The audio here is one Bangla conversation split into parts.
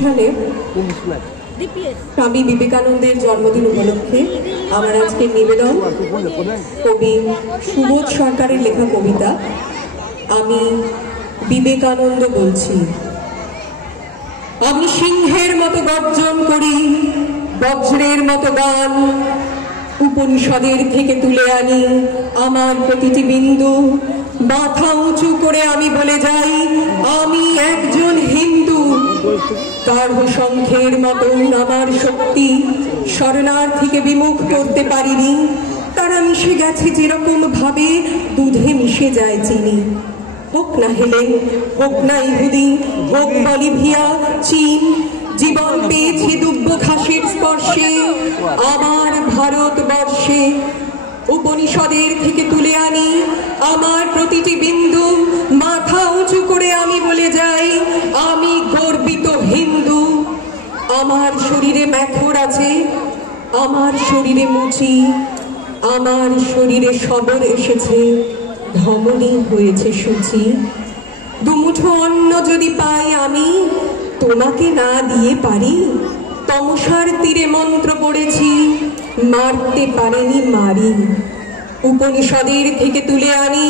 অনুষ্ঠানে স্বামী বিবেকানন্দের জন্মদিন উপলক্ষে আমার আজকের নিবেদন কবি সুবোধ সরকারের লেখা কবিতা আমি বিবেকানন্দ বলছি। আমি সিংহের মতো গর্জন করি, বজ্রের মতো গান উপনিষদের থেকে তুলে আনি আমার প্রতিটি বিন্দু। মাথা উঁচু করে আমি বলে যাই আমি একজন হিন্দু। গাঢ় শঙ্খের মতন আমার শক্তি শরণার্থীকে বিমুখ করতে পারিনি। তারা মিশে গেছে যেরকম ভাবে দুধে মিশে যায় চিনি। হোক না হেলেন, হোক না ইহুদি, হোক বলিভিয়া, চীন, জীবন পেয়েছে দুব্য ঘাসের স্পর্শে আমার ভারতবর্ষে। উপনিষদের থেকে তুলে আনি আমার প্রতিটি বিন্দু। মাথা উঁচু করে আমি বলে যাই আমি গর্বিত হিন্দু। আমার শরীরে ম্যাথর আছে, আমার শরীরে মুচি, আমার শরীরে সবর এসেছে, ধমনী হয়েছে সূচি। দুমুঠো অন্ন যদি পাই আমি তোমাকে না দিয়ে পারি। তমসার তীরে মন্ত্র পড়েছি, মারতে পারেনি মারি। উপনিষদের থেকে তুলে আনি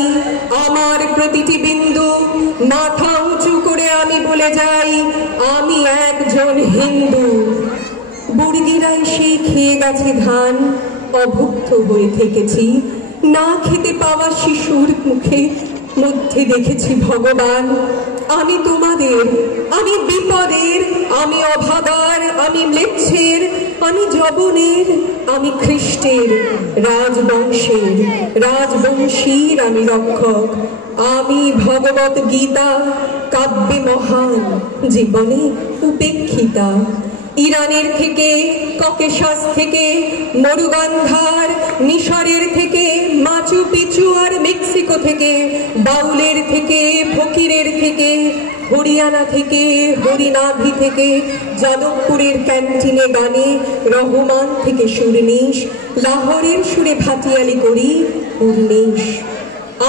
আমার প্রতিটি বিন্দু। মাথা উঁচু করে আমি বলে যাই আমি একজন হিন্দু। বর্গিরা এসে খেয়ে গেছে ধান, অভুক্ত হয়ে থেকেছি। না খেতে পাওয়া শিশুর মুখে মধ্যে দেখেছি ভগবান। আমি তোমাদের, আমি বিপদের, আমি অভাগার, আমি ম্লেচ্ছের, আমি যবনের, আমি খ্রিস্টের, রাজবংশের, রাজবংশীর আমি রক্ষক। আমি ভগবত গীতা কাব্যে মহান, জীবনে উপেক্ষিতা। ইরানের থেকে, ককেশাস থেকে, মরুগান্ধার, মিশরের থেকে, মাচু পিচু আর মেক্সিকো থেকে, বাউলের থেকে, ফকিরের থেকে, হরিয়ানা থেকে, হরিনাভি থেকে, যাদবপুরের ক্যান্টিনে গানে রহমান থেকে সুরনিশ, লাহোরের সুরে ভাটিয়ালি করি উর্নিশ।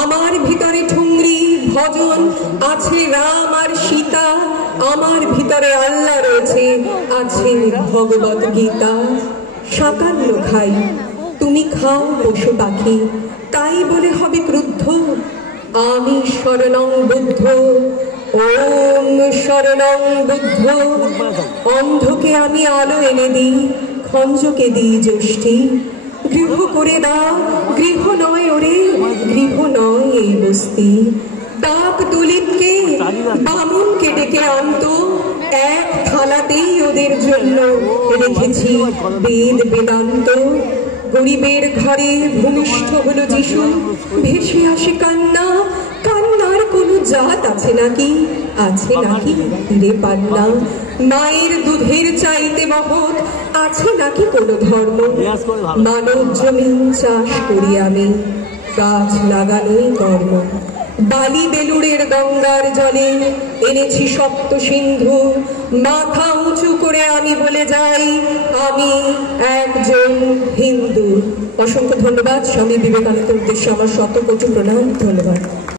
আমার ভিতরে ঠুংরি ভজন আছে রাম আর সীতা। আমার ভিতরে আল্লাহ রয়েছে, আছে ভগবত গীতা। শাকান্ন খাই, তুমি খাও পশু পাখি, তাই বলে হবে ক্রুদ্ধ। আমি শরণং বুদ্ধ, ওম শরণং বুদ্ধ। অন্ধকে আমি আলো এনে দিই, খঞ্জকে দিই যষ্টি। গৃহ করে দাও, গৃহ নয় ওরে, গৃহ নয় এই বস্তি। ডাক দলিতকে, বামুনকে ডেকে আনতো, এক থালাতেই ওদের জন্য রেখেছি বেদ বেদান্ত। গরিবের ঘরে ভূমিষ্ঠ হলো যিশু, ভেসে আসে কান্না। কান্নার কোনো জাত আছে নাকি, আছে নাকি রে পান্না। মায়ের দুধের চাইতে মহৎ আছে নাকি কোনো ধর্ম। মানব জমিন চাষ করি আমি, গাছ লাগানোই কর্ম। বালি বেলুড়ের গঙ্গার জলে এনেছি সপ্ত সিন্ধু। মাথা উঁচু করে আমি বলে যাই আমি একজন হিন্দু। অসংখ্য ধন্যবাদ। স্বামী বিবেকানন্দের উদ্দেশ্যে আমার শত কোটি প্রণাম। ধন্যবাদ।